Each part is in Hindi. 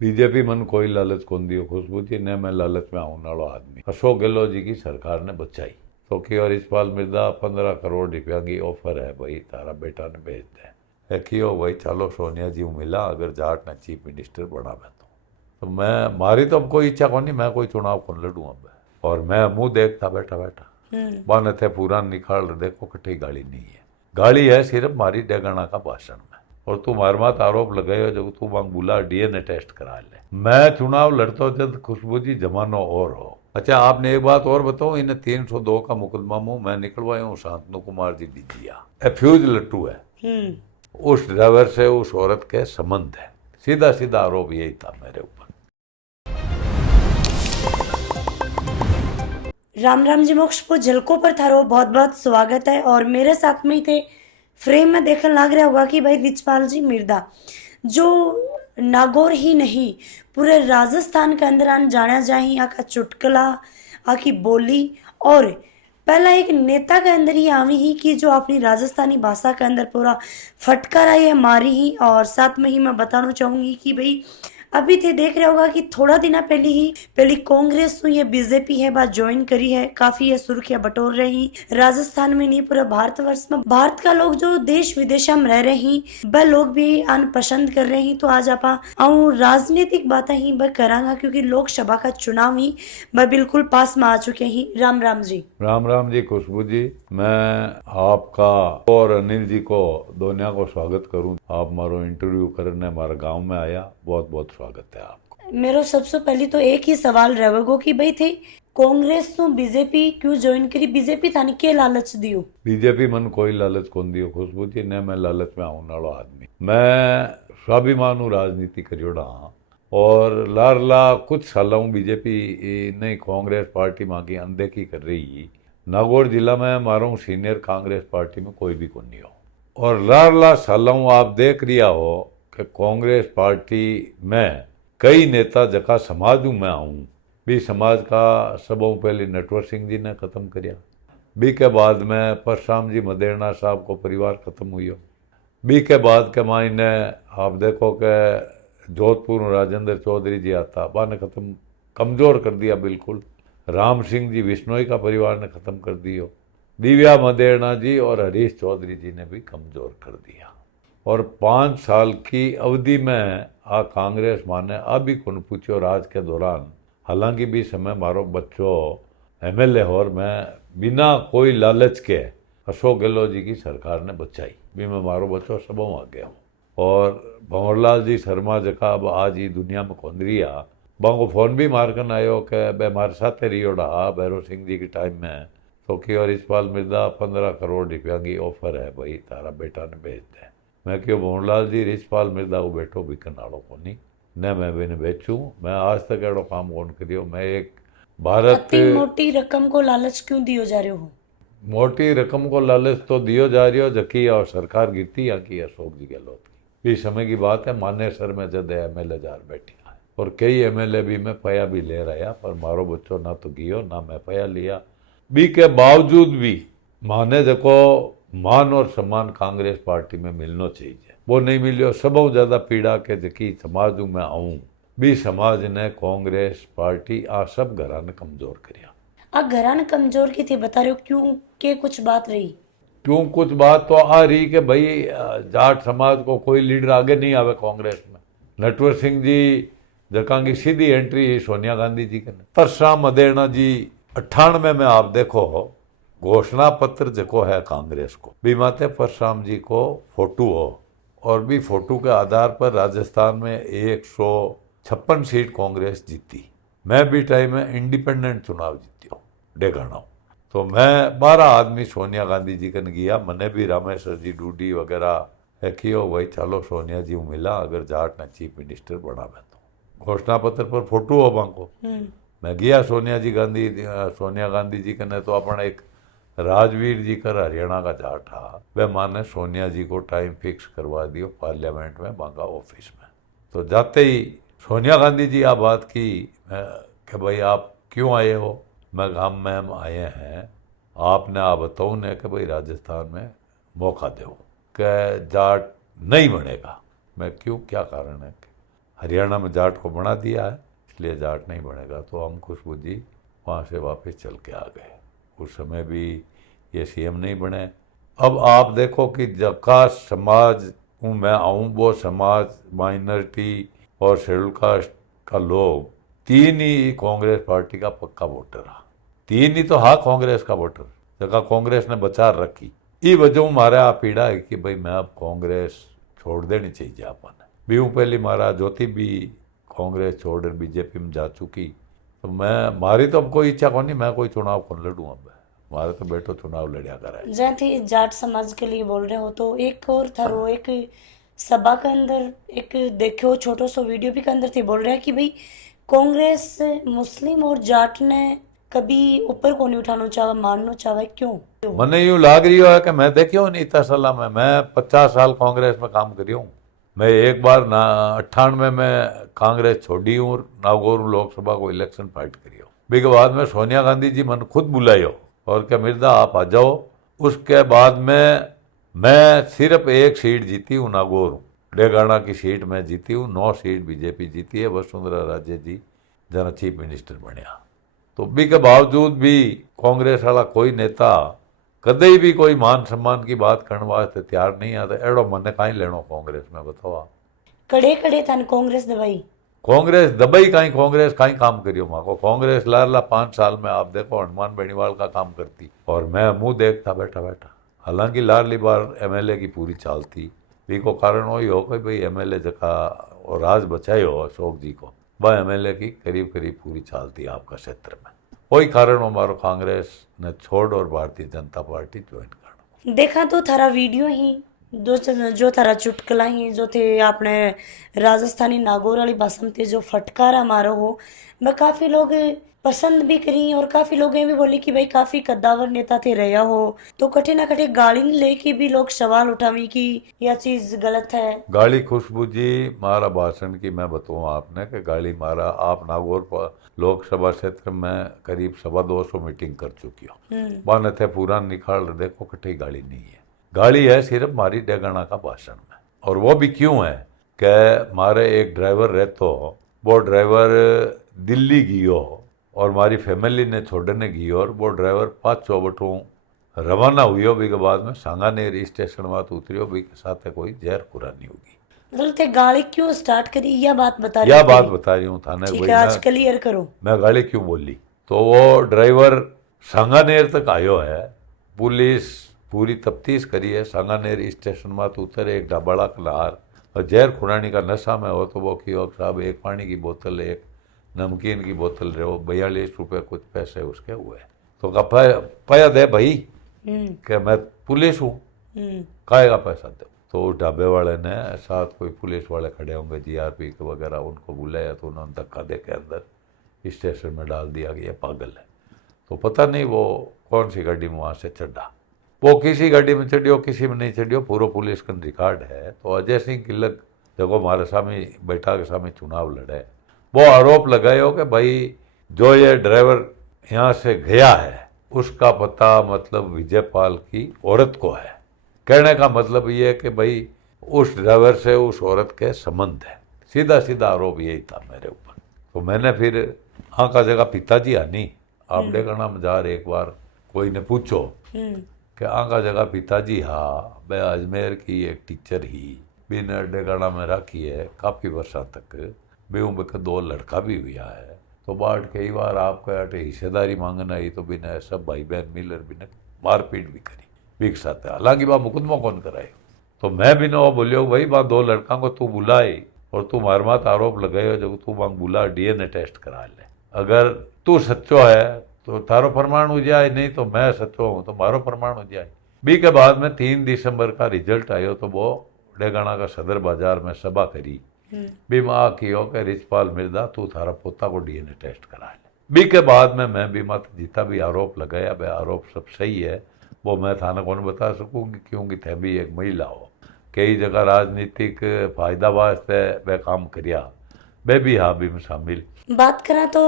बीजेपी मन कोई लालच कोन दियो खुशबू जी ने मैं लालच में आने वालो आदमी। अशोक गहलोत जी की सरकार ने बचाई तो कि और इस्पाल मिर्दा 15 करोड़ रुपया की ऑफर है भाई तारा बेटा ने भेज दे कियो भाई चलो सोनिया जी मिला अगर जाट ने चीफ मिनिस्टर बनावे तो मैं मारी तो अब कोई इच्छा को नहीं, मैं कोई चुनाव कौन लड़ू अब और मैं मुंह देखता बैठा बैठा बन थे पूरा निकाल देखो कटी गाली नहीं है, गाली है सिर्फ मारी डेगना का भाषण में। और तू मार मात आरोप लगाए जब तू मांग बुला डीएनए टेस्ट करा ले। मैं चुनाव लड़ता जब खुशबू जी जमानो और हो। अच्छा आपने एक बात और बताओ, इन्हें 302 का मुकदमा मुंह मैं निकलवाया हूँ शांतनु कुमार जी डीजिया एफ्यूज लट्टू है, उस ड्राइवर से उस औरत के संबंध है, सीधा सीधा आरोप यही था मेरे ऊपर। राम राम जी मोक्षपुर झलकों पर थारो बहुत बहुत स्वागत है। और मेरे साथ में ही थे फ्रेम में देखने लग रहा होगा कि भाई रिचपाल जी मिर्दा जो नागौर ही नहीं पूरे राजस्थान के अंदर आन जाना जाए, यहाँ का चुटकुला आकी बोली और पहला एक नेता के अंदर ही आवी ही कि जो अपनी राजस्थानी भाषा के अंदर पूरा फटकारा ये मारी ही। और साथ में ही मैं बताना चाहूंगी कि भाई अभी थे देख रहे होगा कि थोड़ा दिन पहली कांग्रेस तो ये बीजेपी है बात ज्वाइन करी है, काफी ये सुर्खियां बटोर रही राजस्थान में नहीं पूरा भारतवर्ष में। भारत का लोग जो देश विदेश में रह रहे हैं वह लोग भी आन पसंद कर रहे हैं। तो आज आप राजनीतिक बातें ही वह करांगा क्योंकि लोकसभा का चुनाव ही वह बिल्कुल पास में आ चुके हैं। राम राम जी। राम राम जी खुशबू जी, मैं आपका और अनिल जी को दोनों को स्वागत करूं। आप मारो इंटरव्यू करने हमारे गांव में आया, बहुत बहुत स्वागत है आपको। मेरा सबसे पहले तो एक ही सवाल रहेगा कि भाई थे कांग्रेस तो बीजेपी क्यों ज्वाइन करी, बीजेपी थाने के लालच दियो? बीजेपी मन कोई लालच कौन दियो खुशबू जी ने मैं लालच में आने वालो आदमी। मैं स्वाभिमानु राजनीति करियोड़ा और लारला कुछ सालों बीजेपी नहीं कांग्रेस पार्टी माँ की अनदेखी कर रही। नागौर जिला में मारो सीनियर कांग्रेस पार्टी में कोई भी को नहीं हो और लारला सालों आप देख रिया हो कि कांग्रेस पार्टी में कई नेता जका समाज में आऊँ भी समाज का सबों पहले नटवर सिंह जी ने खत्म करिया, बी के बाद में परशाम जी मदेरना साहब को परिवार खत्म हुई हो, बी के बाद के मायने आप देखो कि जोधपुर राजेंद्र चौधरी जी आता बा ने खत्म कमजोर कर दिया बिल्कुल, राम सिंह जी विश्नोई का परिवार ने खत्म कर दियो, दिव्या मदेरना जी और हरीश चौधरी जी ने भी कमजोर कर दिया। और 5 साल की अवधि में आ कांग्रेस माने अभी कौन पूछो राज के दौरान, हालांकि भी समय मारो बच्चों एमएलए और मैं बिना कोई लालच के अशोक गहलोत जी की सरकार ने बचाई भी मैं मारो बच्चों सबों आ गया हूँ। और भंवरलाल जी शर्मा जका अब आज ही दुनिया में खोंदरिया बांगो फोन भी मारकर आयो कि बे मारे साथ रियोड़ा भैरव सिंह जी के टाइम में तो कि और इस्पाल मिर्दा 15 करोड़ रुपया की ऑफर है भाई तारा बेटा ने भेज दे। मैं क्यों भंवरलाल जी रिचपाल मिर्दा को बैठो बिकन आड़ो को नहीं न मैं भी बेचूं, मैं आज तक एड़ो काम कौन करियो। मैं एक भारत अति मोटी रकम को लालच क्यों दियो जा रहे हो? मोटी रकम को लालच तो दियो जा रही हो जकी और सरकार गिरती यहाँ की अशोक जी गहलोत की। इस समय की बात है मानेसर में जद एमएलए जार बैठी है और कई एमएलए भी मैं पया भी ले रहा पर मारो बच्चों ना तो गियो ना मैं पया लिया। बी के बावजूद भी माने जको मान और सम्मान कांग्रेस पार्टी में मिलना चाहिए वो नहीं मिलियो। सबों ज्यादा पीड़ा के जकी समाज में आऊं भी समाज ने कांग्रेस पार्टी आ सब घरा ने कमजोर करिया। आ घरान कमजोर की थी बता रहे हो क्यों के कुछ बात रही? क्यों कुछ बात तो आ रही कि भाई जाट समाज को कोई लीडर आगे नहीं आवे कांग्रेस में। नटवर सिंह जी जका की सीधी एंट्री सोनिया गांधी जी के परशाम मदेरना जी 98 में आप देखो घोषणा पत्र जको है कांग्रेस को भी माते परशाम जी को फोटो हो और भी फोटो के आधार पर राजस्थान में 156 सीट कांग्रेस जीती। मैं भी टाइम में इंडिपेंडेंट चुनाव जीतियो डेगाना तो मैं 12 आदमी सोनिया गांधी जी कन गया। मैंने भी रामेश्वर जी डूडी वगैरह है कियो भाई चलो सोनिया जी मिला अगर जाट ने चीफ मिनिस्टर बनावे तो घोषणा पत्र पर फोटो हो बांको। मैं गया सोनिया गांधी जी कने तो अपना एक राजवीर जी का हरियाणा का जाट था वह माने सोनिया जी को टाइम फिक्स करवा दियो पार्लियामेंट में बांगा ऑफिस में। तो जाते ही सोनिया गांधी जी आ बात की कि भाई आप क्यों आए हो? मैं गाँव में हम आए हैं आपने आप बताओ ने कि भाई राजस्थान में मौका दो कि जाट नहीं बनेगा। मैं क्यों क्या कारण है? हरियाणा में जाट को बना दिया है, इसलिए जाट नहीं बनेगा। तो हम खुशबू जी वहाँ से वापस चल के आ गए। उस समय भी ये सीएम नहीं बने। अब आप देखो कि जका समाज हूँ मैं आऊँ, वो समाज माइनॉरिटी और शेड्यूल कास्ट का लोग तीन ही कांग्रेस पार्टी का पक्का वोटर रहा, तीन ही तो हाँ कांग्रेस का वोटर जगह कांग्रेस ने बचा रखी। ये वजह मारे आ पीड़ा है कि भाई मैं अब कांग्रेस छोड़ देनी चाहिए अपन भी हूँ। पहले मारा ज्योति भी कांग्रेस छोड़ बीजेपी में जा चुकी, तो मैं मारी तो अब कोई इच्छा को नहीं, मैं कोई चुनाव कौन लड़ूँ। अब हमारे तो बेटो चुनाव लड़िया करे। जय थी जाट समाज के लिए बोल रहे हो तो एक और थारो एक सभा के अंदर एक देखो छोटो सो वीडियो भी के अंदर थी बोल रहे हैं कि भाई कांग्रेस मुस्लिम और जाट ने कभी ऊपर को नहीं उठाना चाहे मानना चाहे, क्यों? मने यूं लाग रही है कि मैं देखियो नहीं इतना साल में, मैं 50 साल कांग्रेस में काम करी हूँ। मैं एक बार 98 में कांग्रेस छोड़ी हूँ, नागौर लोकसभा को इलेक्शन फाइट करी हूँ। के बाद में सोनिया गांधी जी मन खुद बुलायो और क्या मिर्जा आप आ जाओ। उसके बाद में मैं सिर्फ एक सीट जीती हूँ, नागौर डेगाना की सीट में जीती हूँ, 9 सीट बीजेपी जीती है। वसुंधरा राजे जी जना चीफ मिनिस्टर बनया। तो भी के बावजूद भी कांग्रेस वाला कोई नेता कदे भी कोई मान सम्मान की बात करने वास्ते तैयार नहीं आता। एड़ो मन कहीं लेनो कांग्रेस में बताओ। कड़े कड़े थान कांग्रेस दवाई, कांग्रेस दबाई कहीं, कांग्रेस कहीं काम करियो माँ को। कांग्रेस लाला 5 साल में आप देखो हनुमान बेनीवाल का काम करती और मैं मुंह देखता बैठा बैठा। हालांकि लाडली बार एमएलए की पूरी चाल थी, को कारण वही हो कि भाई एमएलए जका और राज बचाए हो अशोक जी को, वह एमएलए की करीब करीब पूरी चाल थी आपका क्षेत्र में। वही कारण हमारो कांग्रेस ने छोड़ और भारतीय जनता पार्टी ज्वाइन करना। देखा तो थारा वीडियो ही जो थारा चुटकला ही जो थे आपने राजस्थानी नागौर वाली भाषा में थे जो फटकारा मारो हो, मैं काफ़ी लोग पसंद भी करी और काफ़ी लोग ये भी बोले कि भाई काफ़ी कद्दावर नेता थे रहा हो, तो कठे ना कठे गाली लेके भी लोग सवाल उठावी कि यह चीज़ गलत है। गाली खुशबू जी मारा भाषण की मैं बताऊँ आपने कि गाली मारा आप नागौर पर लोकसभा क्षेत्र में करीब 225 मीटिंग कर चुकी हो, वन थे पूरा निकाल देखो कठी गाली नहीं है। गाली है सिर्फ मारी डेगाना का भाषण में। और वो भी क्यों है कि मारे एक ड्राइवर रहते हो, वो ड्राइवर दिल्ली गियो और मारी फैमिली ने छोड़ने गियो और वो ड्राइवर 500 बटों रवाना हुई भी के बाद में सांगानेर स्टेशन में उतरियो भी के साथ कोई जहर कुरानी होगी। मतलब ते गाली क्यों स्टार्ट करी यह बात बता रही यह बात बता रही हूँ थाने। ठीक है, आज क्लियर करो मैं गाली क्यों बोली। तो वो ड्राइवर सांगानेर तक आयो है, पुलिस पूरी तफ्तीश करी है, सांगानेर स्टेशन में तो उतरे एक डबाड़ा कलार और जहर खुरानी का नशा में हो। तो वो की साहब एक पानी की बोतल एक नमकीन की बोतल रहे हो, 42 रुपये कुछ पैसे उसके हुए। तो कहा पाया दे भाई कि मैं पुलिस हूँ, काहेगा पैसा दे। तो ढाबे वाले ने साथ कोई पुलिस वाले खड़े होंगे जीआरपी के वगैरह, उनको बुलाया तो उन्होंने धक्का दे के अंदर स्टेशन में डाल दिया कि ये पागल है। तो पता नहीं वो कौन सी गाड़ी में वहाँ से चढ़ा, वो किसी गाड़ी में चढ़ियो किसी में नहीं चढ़ियो, पूरा पुलिस का रिकॉर्ड है। तो अजय सिंह किलक जब हमारे सामने बैठा के सामने चुनाव लड़े, वो आरोप लगाए हो कि भाई जो ये ड्राइवर यहाँ से गया है उसका पता मतलब विजयपाल की औरत को है। कहने का मतलब ये है कि भाई उस ड्राइवर से उस औरत के संबंध है, सीधा सीधा आरोप यही था मेरे ऊपर। तो मैंने फिर हाँ का जगह पिताजी आनी आप देखना मजार एक बार कोई ने पूछो कि हाँ का जगह पिताजी हाँ मैं अजमेर की एक टीचर ही बिन डेगाना में रखी है काफ़ी वर्षों तक, बेहूँ बेक 2 लड़का भी हुआ है। तो बाट कई बार आपका अटे हिस्सेदारी मांगना आई तो बिना सब भाई बहन मिलर बिना मारपीट भी करी बिक साथ। हालांकि वह मुकदमा कौन कराए। तो मैं भी ना बोलियो भाई वहाँ 2 लड़का को तू बुलाई और तू मार मात आरोप लगाए जब तू वहाँ बुला डीएनए टेस्ट करा ले, अगर तू सच्चो है तो थारो प्रमाण हो जाए, नहीं तो मैं सच्चो हूँ तो मारो प्रमाण हो जाए। बी के बाद में 3 दिसंबर का रिजल्ट आयो तो वो डेगाना का सदर बाजार में सभा करी भी माँ की हो कि रिचपाल मिर्जा तू थारा पोता को डीएनए टेस्ट करा ले। बी के बाद में मैं भी मत जितना भी आरोप लगाया वह आरोप सब सही है, वो मैं थाना कौन बता सकूँगी क्योंकि थे भी एक महिला हो, कई जगह राजनीतिक फायदा वास्ते वह काम करिया, वह भी हाँ भी में शामिल। बात करा तो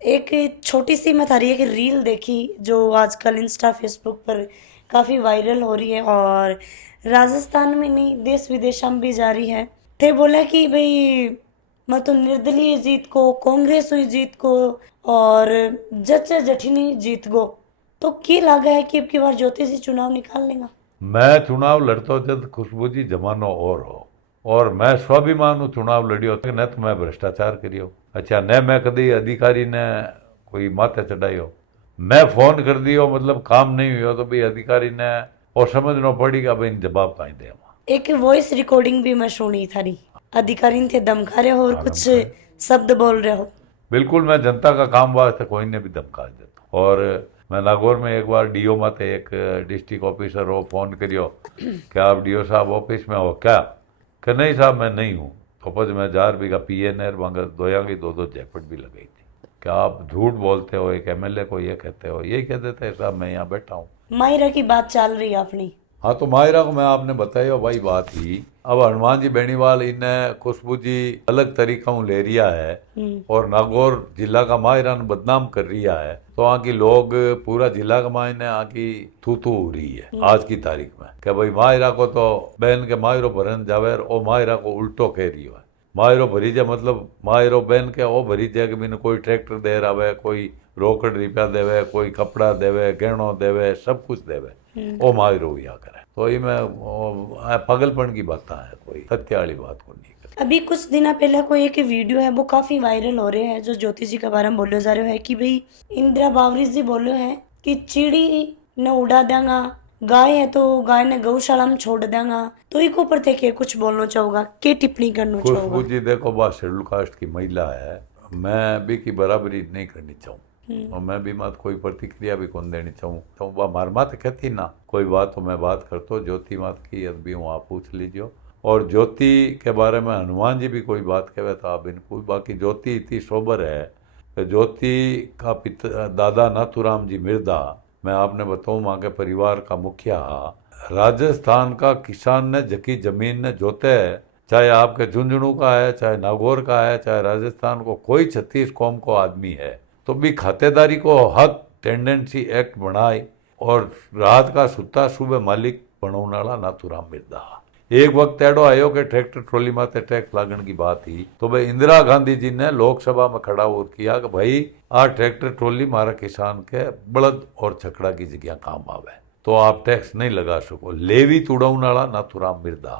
एक छोटी सी मैं थारी एक रील देखी जो आजकल इंस्टा फेसबुक पर काफ़ी वायरल हो रही है और राजस्थान में नहीं देश विदेश में भी जारी है। थे बोला कि भाई मैं तो निर्दलीय जीत को, कांग्रेस हुई जीत को और जच्चा जठिनी जीत को, तो की लागा है कि अब की बार ज्योति जी चुनाव निकाल लेगा। मैं चुनाव लड़ता हूं जब खुशबू जी जमानो और हो, और मैं स्वाभिमान हूं चुनाव लड़ियो न तो मैं भ्रष्टाचार करियो, अच्छा न मैं कदी अधिकारी ने कोई माथे चढ़ाइयो, मैं फोन कर दियो मतलब काम नहीं हुआ तो भाई अधिकारी ने और समझना पड़ेगा भाई जवाब कहीं दे। एक वॉइस रिकॉर्डिंग भी मैं सुनी थारी, अधिकारी थे धमका रहे हो और कुछ शब्द बोल रहे हो। बिल्कुल, मैं जनता का काम वास्ते कोई ने भी धमका देता। और मैं नागौर में एक बार डीओ माते एक डिस्ट्रिक्ट ऑफिसर हो फोन करियो क्या आप डीओ साहब ऑफिस में हो क्या, कि नहीं साहब मैं नहीं हूँ, तो पज मैं 1000 रुपये का PNR मांगा, दोया की 2 जैकेट भी लगाई थी, क्या आप झूठ बोलते हो, एक MLA को ये कहते हो, यही कह देते हैं साहब मैं यहाँ बैठा हूँ। मायरा की बात चल रही है अपनी। हाँ तो मायरा को मैं आपने बताया भाई बात ही, अब हनुमान जी बेनीवाल इन्हें खुशबू जी अलग तरीका ले रिया है और नागौर जिला का मायरा ने बदनाम कर रिया है, तो वहाँ की लोग पूरा जिला का मायने आकी थू थू हो रही है आज की तारीख में कि भाई मायरा को तो बहन के मायरो भरन जावे और मायरा को उल्टो कह रही है। मायरो भरी जाए मतलब मायरो बहन के वो भरी जाए कि मैंने कोई ट्रैक्टर दे रहा, कोई रोकड़ रुपया देवे, कोई कपड़ा देवे, गहनों देवे, सब कुछ देवे, वो मायरो या करे, तो ये मैं पागलपन की बात है, कोई सत्य वाली बात को नहीं करे। अभी कुछ दिन पहले कोई एक वीडियो है वो काफी वायरल हो रहे हैं जो ज्योति जी के बारे में बोलो जा रहे है कि भाई इंदिरा बावरी जी बोलो है कि चिड़ी न उड़ा देंगा, गाय है तो गाय ने गौशाला में छोड़ देंगा, तो इको पर थे कुछ बोलना चाहोगा, के टिप्पणी करना चाहोगा? खुशबू जी देखो बात शेड्यूल कास्ट की महिला है, मैं भी की बराबरी नहीं करनी चाहूँ और मैं भी मत कोई प्रतिक्रिया भी कौन देनी चाहूँ, तो वह मार मात कहती ना कोई बात तो मैं बात करता, ज्योति मात की यद भी हूँ आप पूछ लीजिए, और ज्योति के बारे में हनुमान जी भी कोई बात कहे तो आप बिल्कुल, बाकी ज्योति इतनी सोबर है कि ज्योति का पिता दादा नाथूराम जी मिर्दा, मैं आपने बताऊँ वहाँ के परिवार का मुखिया, राजस्थान का किसान ने जकी जमीन ने जोते है, चाहे आपके झुंझुनू का है, चाहे नागौर का है, चाहे राजस्थान को कोई 36 कौम को आदमी है, तो भी खातेदारी को हक टेंडेंसी एक्ट बनाए और रात का सुता सूबे मालिक बनने वाला नाथूराम मिर्दा। एक वक्त एडो आयो के ट्रैक्टर ट्रॉली माते टैक्स लागण की बात ही, तो भाई इंदिरा गांधी जी ने लोकसभा में खड़ा और किया कि भाई आ ट्रैक्टर ट्रॉली मारा किसान के बलद और छकड़ा की जगह काम आवे, तो आप टैक्स नहीं लगा सको, लेवी तुड़ाउन वाला नाथूराम मिर्दा,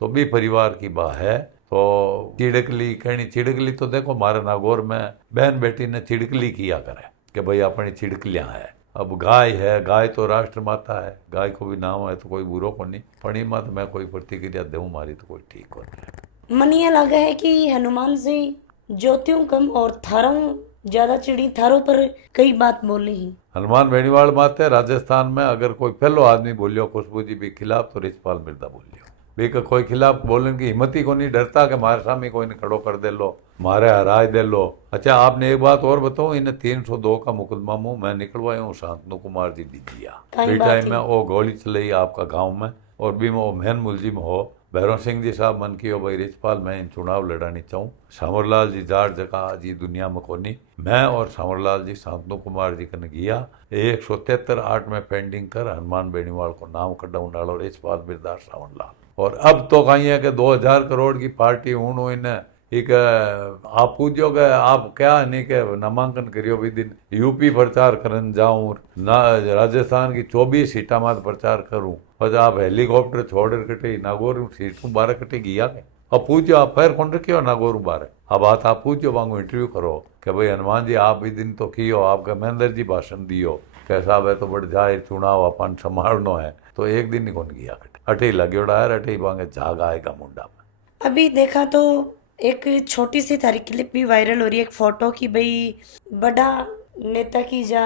तो भी परिवार की बात है। तो चिड़कली कहनी, चिड़कली तो देखो हमारे नागौर में बहन बेटी ने चिड़कली किया करे कि भाई अपनी चिड़कलियाँ है, अब गाय है, गाय तो राष्ट्र माता है, गाय को भी नाम है तो कोई बुरो को नहीं, पड़ी मत मैं कोई प्रतिक्रिया दूँ मारी तो कोई ठीक हो नहीं। मन ये लगा है कि हनुमान जी ज्योतियों कम और थारों ज्यादा चिड़ी, थारों पर कई बात बोली ही। हनुमान बेनीवाल माते राजस्थान में अगर कोई पहलो आदमी बोलियो खुशबू जी भी खिलाफ तो रिचपाल मिर्दा बोलियो, भी का कोई खिलाफ बोलने की हिम्मत ही को नहीं, डरता कि मारे सामने कोई ने खड़ो कर दे लो, मारे हराए दे लो। अच्छा आपने एक बात और बताऊं, इन्हें 302 का मुकदमा मुँह मैं निकलवाया हूँ शांतनु कुमार जी दीजिया टाइम में वो गोली चलाई आपका गाँव में, और भी वो मेन मुलजिम हो भैरव सिंह जी साहब मन की हो भाई रिचपाल मैं इन चुनाव लड़ानी चाहूँ, सावरलाल जी जार जगह जी दुनिया में कोनी, मैं और सावरलाल जी शांतनु कुमार जी कन गया 173(8) में पेंडिंग कर हनुमान बेनीवाल को नाम कड्डाऊं डालो रिचपाल मिर्दा सावरलाल, और अब तो कहीं है कि 2000 करोड़ की पार्टी हूँ इन्हें एक आप पूछोगे आप क्या नहीं के नामांकन करियो भी दिन यूपी प्रचार करन जाऊं ना, राजस्थान की 24 सीटा में प्रचार करूं, बस आप हेलीकॉप्टर छोड़ कटे नागौर सीटों 12 कटे गया के, अब पूछो आप फिर कौन रखियो नागौर 12, अब बात आप पूछो वांगो इंटरव्यू करो कि भाई हनुमान जी आप भी दिन तो कियो, आपका महेंद्र जी भाषण दियो कैसा है तो बढ़ जाए चुनाव अपन संभालनो है, तो एक दिन ही कौन गया कटे अटे लगेड़ा है अटे वांगे जाग आएगा मुंडा में। अभी देखा तो एक छोटी सी थारी क्लिप भी वायरल हो रही है, एक फोटो की भाई बड़ा नेता की जा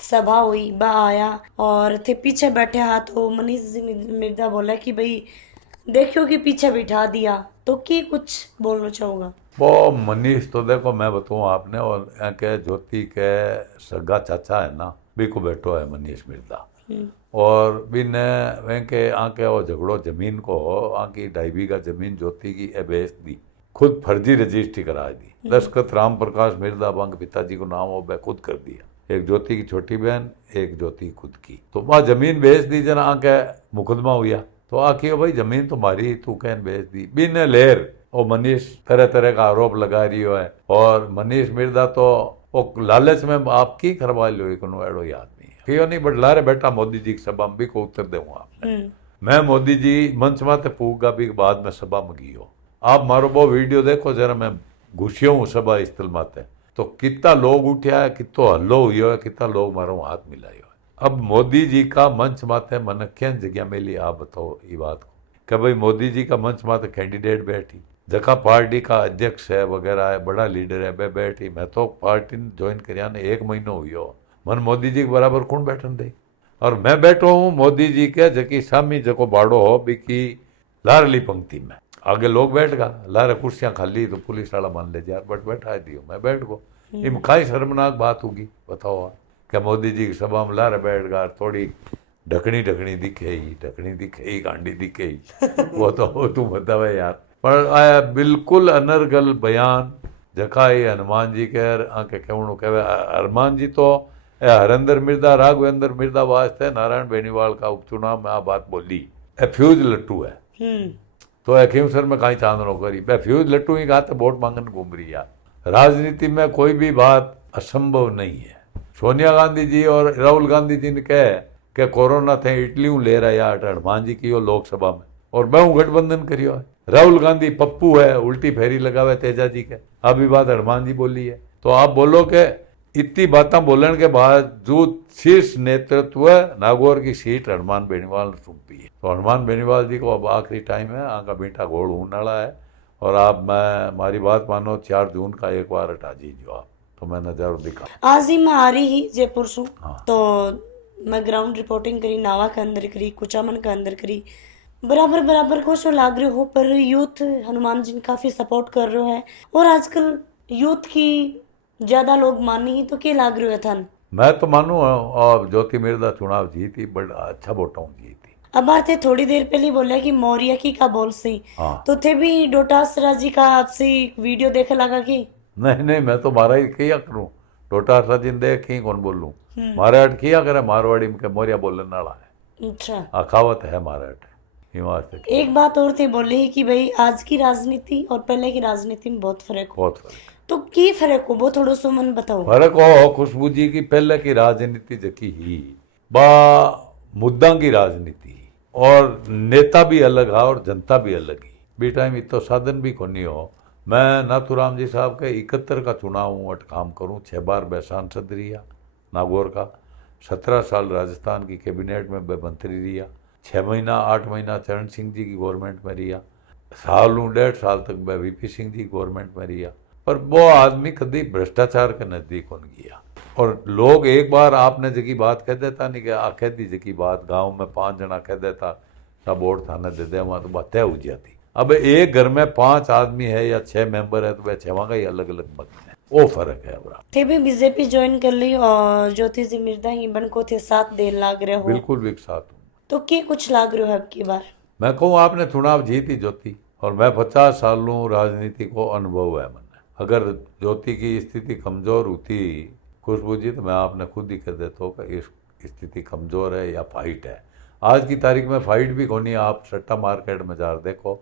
सभा हुई बा आया और थे पीछे बैठे हाथ, तो मनीष जी मिर्दा बोला कि भाई देखियो कि पीछे बिठा दिया, तो की कुछ बोलना चाहूँगा? वो मनीष तो देखो मैं बताऊँ आपने, और के ज्योति के सगा चाचा है ना भी को बैठो है मनीष मिर्दा, और भी ने वेंके आके वो झगड़ो जमीन को आकी 2.5 बीघा जमीन ज्योति की बेच दी, खुद फर्जी रजिस्ट्री करा दी, दस्खत राम प्रकाश मिर्दा बंग पिताजी को नाम हो खुद कर दिया, एक ज्योति की छोटी बहन एक ज्योति खुद की, तो वह जमीन बेच दी जना आके मुकदमा हुआ, तो आखिर भाई जमीन तुम्हारी तू कहन बेच दी बिन लेर, और मनीष तरह तरह का आरोप लगा रही है और मनीष मिर्दा तो वो लालच में आप की करवा लो एक एड़ो याद नहीं है क्यों नहीं बट लारे बेटा मोदी जी की सभा में भी को उत्तर दूंगा आपने मैं मोदी जी मंच माते पूगा भी बाद में सभा में गियो आप मारो वो वीडियो देखो जरा मैं घुसियो हूँ सभा स्थल माते तो कितना लोग उठ्या है कितो हल्लो हुई है कितना लोग मारो हाथ मिलायो है। अब मोदी जी का मंच माते मन क्या जगह मिली आप बताओ ये बात को कि भाई मोदी जी का मंच माते कैंडिडेट बैठी जका पार्टी का अध्यक्ष है वगैरह है बड़ा लीडर है वे बैठी मैं तो पार्टी ज्वाइन करिया ने 1 महीनो हुई हो मन मोदी जी के बराबर कौन बैठन दे और मैं बैठो हूँ मोदी जी के जकी सामी जको बाड़ो हो बिकी लारली पंक्ति में आगे लोग बैठ गा लारे कुर्सियां खाली तो पुलिस वाला मान ले यार बट बैठा दियो मैं बैठ गो इम काई शर्मनाक बात होगी बताओ क्या मोदी जी की सभा में लारे बैठ गा थोड़ी ढकनी दिखे ही गांडी दिखे ही वो तो तू बतावे यार पर आया बिल्कुल अनर्गल बयान जका ये हनुमान जी के आके कहणो कहवे हनुमान जी तो हरेंद्र मिर्दा राघवेंद्र मिर्दा वास्ते नारायण बेनीवाल का उपचुनाव में आ बात बोली फ्यूज लट्टू है तो खीमसर में कहीं चांदनो करी फ्यूज लट्टू ही गाते वोट मांगन घूम रही यार राजनीति में कोई भी बात असंभव नहीं है। सोनिया गांधी जी और राहुल गांधी जी ने कहे कि कोरोना थे इटली ले रहा यार हनुमान जी की लोकसभा में और मैं गठबंधन करियो है राहुल गांधी पप्पू है उल्टी फेरी लगावे तेजा जी के अभी बात हनुमान जी बोली है तो आप बोलो कि इतनी बातें बोलने के बावजूद शीर्ष नेतृत्व नागौर की सीट हनुमान बेनीवाल ने सौंपी है तो हनुमान बेनीवाल जी को अब आखिरी टाइम है आका बेटा घोड़ होने वाला है और आप मैं हमारी बात मानो 4 जून का एक बार हटा दीजिए आप तो मैं नज़ारा दिखा आज ही मैं आ रही ही जयपुर से हाँ। तो मैं ग्राउंड रिपोर्टिंग करी नावा के अंदर करी कुचामन के अंदर करी बराबर को सो लाग रहे हो पर यूथ हनुमान जी काफी सपोर्ट कर रहे है और आजकल यूथ की ज्यादा लोग मानी ही तो क्या लाग रहे है थन मैं तो मानू और ज्योति मिर्दा चुनाव जीती बड़ा अच्छा वोटों जीती अब बात है थोड़ी देर पहले बोला कि मौर्य की का बोल से हाँ। तो थे भी डोटासरा जी का आपसे वीडियो देखे लगा कि नहीं मैं तो मारा ही किया करूँ टोटा सचिन देख ही कौन बोलूँ मारे अट किया करे मारवाड़ी में के मोरिया बोलने वाला है अच्छा अखावत है मारे अट एक बात और थे बोले ही कि भाई आज की राजनीति और पहले की राजनीति में बहुत फर्क हो बहुत फर्क तो की फर्क हो वो थोड़ा सो मन बताओ फर्क हो खुशबू जी की पहले की राजनीति जकी ही बा मुद्दा की राजनीति और नेता भी अलग है और जनता भी अलग ही बी टाइम इतो साधन भी कोनी हो मैं नाथूराम जी साहब के 71 का चुनाव हूँ अट काम करूँ 6 बार मैं सांसद रिया नागौर का 17 साल राजस्थान की कैबिनेट में मैं मंत्री रिया 6 महीना 8 महीना चरण सिंह जी की गवर्नमेंट में रिया 1.5 साल तक मैं वीपी सिंह जी गवर्नमेंट में रिया पर वो आदमी कभी भ्रष्टाचार के नजदीक हो गया और लोग एक बार आपने जगी बात कह देता नहीं कि आखे दी जगी बात गांव में 5 जना कह देता सब वोट थाने दे दे वहां तो बात तय हो जाती अब एक घर में 5 आदमी है या 6 मेंबर है तो वह 6 का ही अलग अलग मत है वो फर्क है। थे भी बीजेपी ज्वाइन कर ली और ज्योति जी मिर्दा ही बन को थे साथ देन लाग रहे हो बिल्कुल भी साथ हूँ तो क्या कुछ लाग रहे हो अब की बार मैं कहूँ आपने चुनाव जीती ज्योति और मैं 50 सालों राजनीति को अनुभव है मैंने अगर ज्योति की स्थिति कमजोर होती खुशबू जी तो मैं आपने खुद ही कह देता हूँ कि इस स्थिति कमजोर है या फाइट है। आज की तारीख में फाइट भी कोनी आप सट्टा मार्केट में जा देखो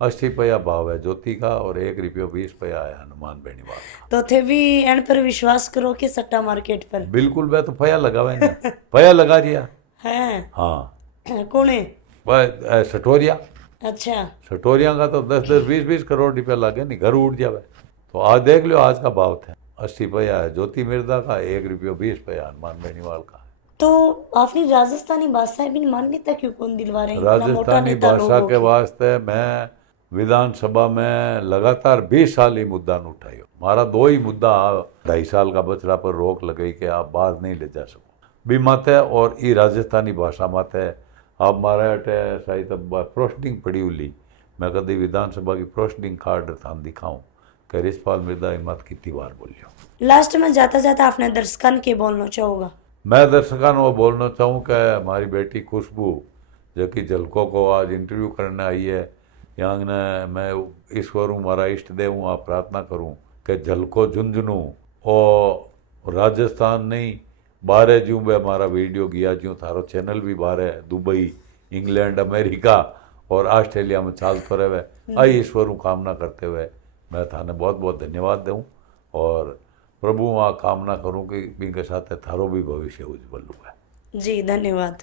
80 पैया भाव है ज्योति का और 1 रुपया 20 पैया है हनुमान बेनीवाल का तो थे भी एन पर विश्वास करो कि सट्टा मार्केट पर बिल्कुल मैं तो पैया लगावे ना पैया लगा दिया है हाँ कौन है सटोरिया अच्छा सटोरिया का तो 10-10 20-20 करोड़ रुपया लगे नहीं घर उठ जावे तो आज देख लो आज का भाव थे 80 पैया है ज्योति मिर्दा का 1 रुपया 20 पैया हनुमान बेनीवाल का तो आपने राजस्थानी भाषा भी मान्यता क्यों कौन दिलवा रहे हैं राजस्थानी भाषा के वास्ते मैं विधानसभा में लगातार 20 साल ही मुद्दा न उठायो मारा 2 ही मुद्दा 2.5 साल का बचड़ा पर रोक लगाई कि आप बाहर नहीं ले जा सको भी माते और ई राजस्थानी भाषा माते आप मारे अटे सही तब प्रोस्टिंग पड़ी उली मैं कभी विधानसभा की प्रोस्टिंग कार्ड था दिखाऊं कि रिशपाल मिर्दा हिम्मत कितनी बार बोलियो। लास्ट में जाता जाता आपने दर्शकन के बोलना चाहोगा मैं दर्शकन वो बोलना चाहूँ कि हमारी बेटी खुशबू जो कि झलकों को आज इंटरव्यू करने आई है यहाँ ने मैं ईश्वर हूँ हमारा इष्ट देव हूँ आप प्रार्थना करूँ कि झलको झुंझुनू और राजस्थान नहीं बाहर जूँ बे हमारा वीडियो गया जूँ थारो चैनल भी बाहर है दुबई इंग्लैंड अमेरिका और ऑस्ट्रेलिया में चालतो रहे। आई ईश्वर कामना करते हुए मैं थाने बहुत बहुत धन्यवाद दूँ और प्रभु वहाँ कामना करूँ कि इनके साथ थारो भी भविष्य उज्जवल हुआ। जी धन्यवाद।